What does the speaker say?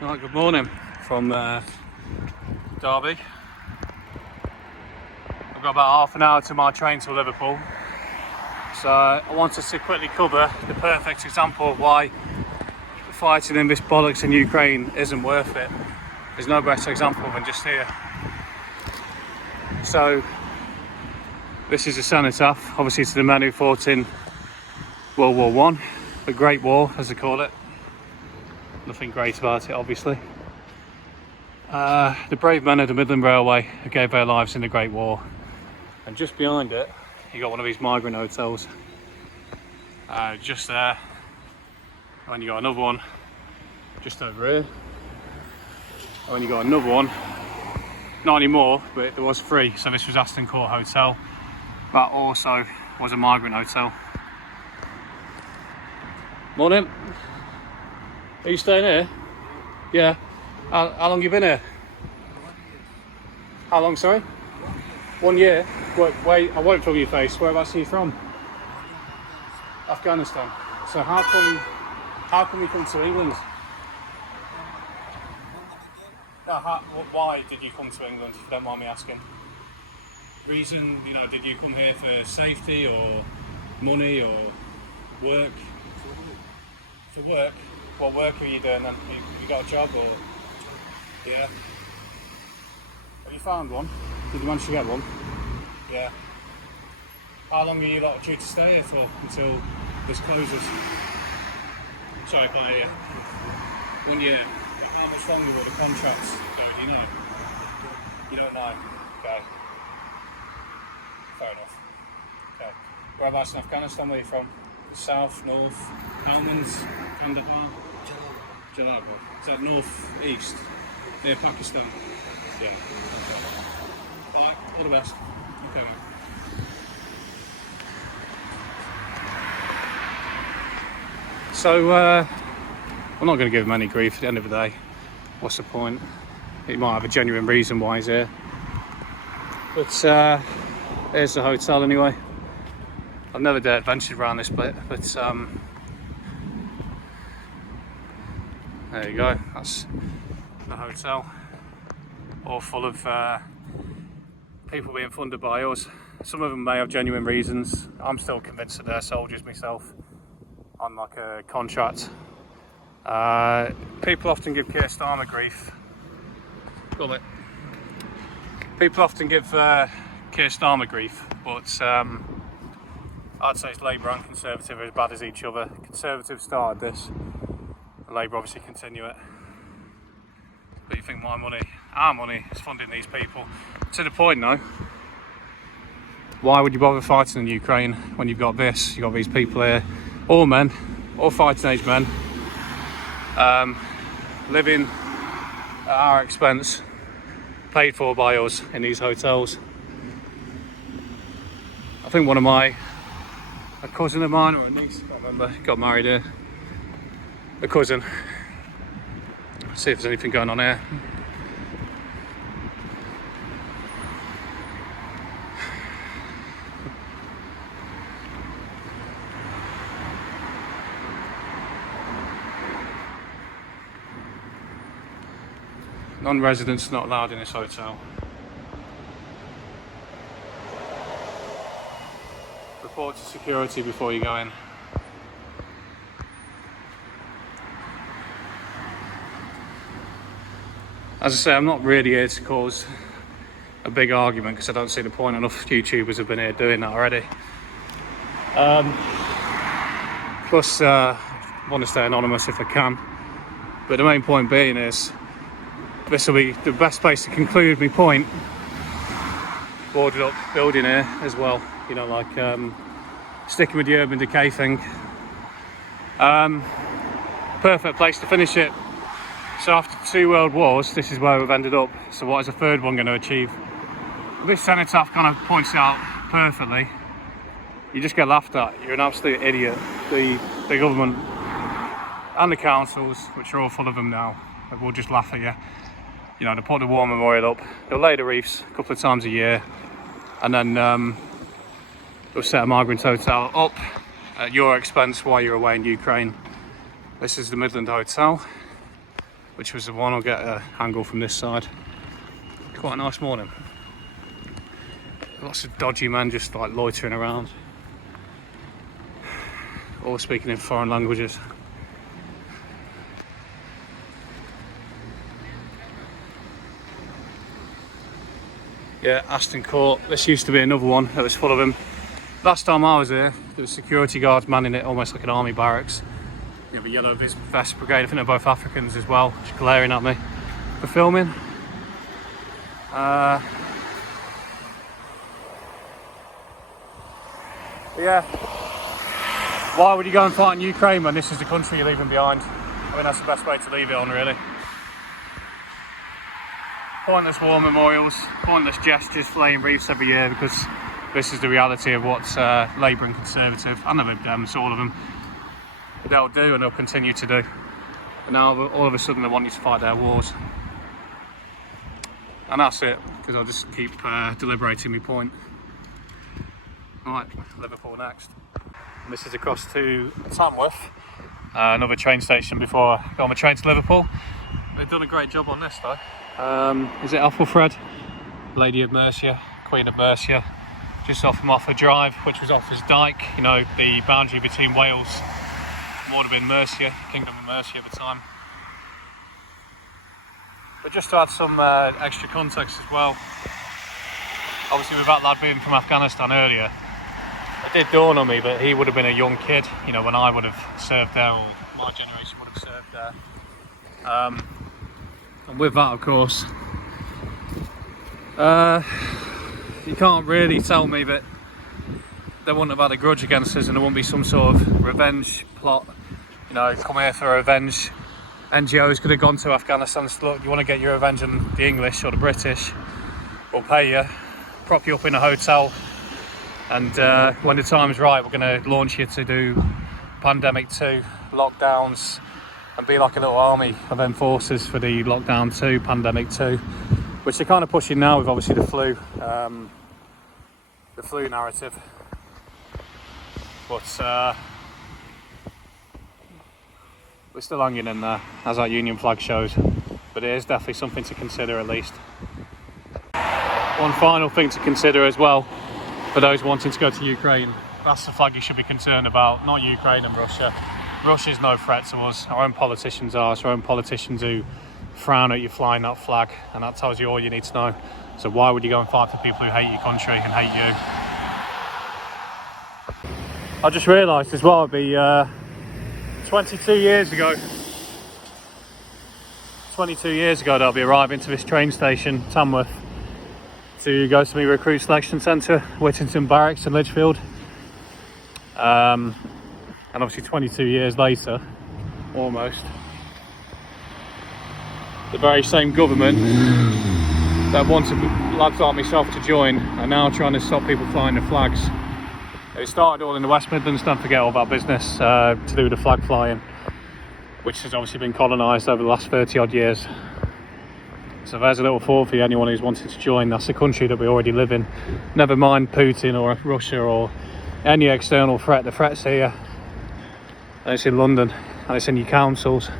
Right, good morning from Derby. I've got about half an hour to my train to Liverpool, so I wanted to quickly cover the perfect example of why fighting in this bollocks in Ukraine isn't worth it. There's no better example than just here. So this is a cenotaph, obviously to the men who fought in World War One, the Great War as they call it. Nothing great about it, obviously. The brave men of the Midland Railway who gave their lives in the Great War. And just behind it, you got one of these migrant hotels. Just there. And you got another one just over here. And you got another one, not anymore, but there was three. So this was Aston Court Hotel. That also was a migrant hotel. Morning. Are you staying here? Yeah. How long you been here? How long, sorry? 1 year. Wait, I won't film your face. Whereabouts are you from? Afghanistan. So how come you come to England? No, why did you come to England, if you don't mind me asking? Reason, did you come here for safety or money or work? For work? What work are you doing then? You got a job or? Yeah. Have you found one? Did you manage to get one? Yeah. How long are you lot due to stay here for until this closes? Sorry, by 1 year. How much longer will the contracts go? Do you know? You don't know? Okay. Fair enough. Okay. Whereabouts in Afghanistan were you from? South, north, Helmand, Kandahar? Jalabad. Is that north east? Near Pakistan? Yeah. Okay. Alright, all the best. Okay, mate. So, I'm not going to give him any grief at the end of the day. What's the point? He might have a genuine reason why he's here. But, here's the hotel anyway. I've never dared venture around this bit, but there you go, that's the hotel. All full of people being funded by us. Some of them may have genuine reasons. I'm still convinced that they're soldiers myself on like a contract. People often give Keir Starmer grief. Got it. People often give Keir Starmer grief, but I'd say it's Labour and Conservative are as bad as each other. Conservative started this, and Labour obviously continue it. But you think my money, our money, is funding these people. To the point though, why would you bother fighting in Ukraine when you've got this? You've got these people here, all men, all fighting age men, living at our expense, paid for by us in these hotels. I think a cousin of mine or a niece, I can't remember, got married here. A cousin. Let's see if there's anything going on here. Non-residents not allowed in this hotel. Report to security before you go in. As I say, I'm not really here to cause a big argument because I don't see the point. Enough YouTubers have been here doing that already. Plus, I want to stay anonymous if I can. But the main point being is, this will be the best place to conclude my point. Boarded up building here as well. Sticking with the urban decay thing. Perfect place to finish it. So after 2 world wars, this is where we've ended up. So what is a third one going to achieve? This cenotaph kind of points it out perfectly. You just get laughed at. You're an absolute idiot. The government and the councils, which are all full of them now, will just laugh at you. They put the war memorial up. They'll lay the reefs a couple of times a year, and then they'll set a migrant hotel up at your expense while you're away in Ukraine. This is the Midland Hotel. which was the one. I'll get an angle from this side. Quite a nice morning. Lots of dodgy men just like loitering around, all speaking in foreign languages. Yeah, Aston Court. This used to be another one that was full of them. Last time I was here, there was security guards manning it, almost like an army barracks. You have a yellow vest brigade. I think they're both Africans as well, just glaring at me for filming. Yeah. Why would you go and fight in Ukraine when this is the country you're leaving behind? I mean, that's the best way to leave it on, really. Pointless war memorials, pointless gestures, flaying reefs every year, because this is the reality of what Labour and Conservative, and the Lib Dems, all of them, they'll do and they'll continue to do. And now all of a sudden they want you to fight their wars. And that's it, because I'll just keep deliberating my point. Right, Liverpool next. And this is across to Tamworth, another train station before I go on the train to Liverpool. They've done a great job on this though. Is it Ethelfred? Lady of Mercia, Queen of Mercia, just off Moffat Drive, which was Offa's Dyke, you know, the boundary between Wales and would have been Mercia, Kingdom of Mercia at the time. But just to add some extra context as well, obviously with that lad being from Afghanistan earlier, it did dawn on me that he would have been a young kid, you know, when I would have served there, or my generation would have served there. And with that, of course, you can't really tell me that they wouldn't have had a grudge against us and there wouldn't be some sort of revenge plot, you know, come here for revenge. NGOs could have gone to Afghanistan and said, look, you want to get your revenge on the English or the British, we'll pay you, prop you up in a hotel, and when the time's right, we're going to launch you to do Pandemic 2, lockdowns, and be like a little army of enforcers for the Lockdown 2, Pandemic 2, which they're kind of pushing now with obviously the flu narrative. But we're still hanging in there, as our Union flag shows. But it is definitely something to consider at least. One final thing to consider as well, for those wanting to go to Ukraine, that's the flag you should be concerned about, not Ukraine and Russia. Russia's no threat to us, our own politicians are, it's our own politicians who frown at you flying that flag, and that tells you all you need to know. So why would you go and fight for people who hate your country and hate you? I just realised as well, it'd be 22 years ago that I'll be arriving to this train station, Tamworth, to go to my recruit selection centre, Whittington Barracks in Lichfield. And obviously 22 years later, almost, the very same government that wanted lads like myself to join are now trying to stop people flying the flags. It started all in the West Midlands, don't forget all that business to do with the flag flying, which has obviously been colonised over the last 30 odd years. So there's a little thought for anyone who's wanting to join. That's the country that we already live in. Never mind Putin or Russia or any external threat. The threat's here, and it's in London, and it's in your councils.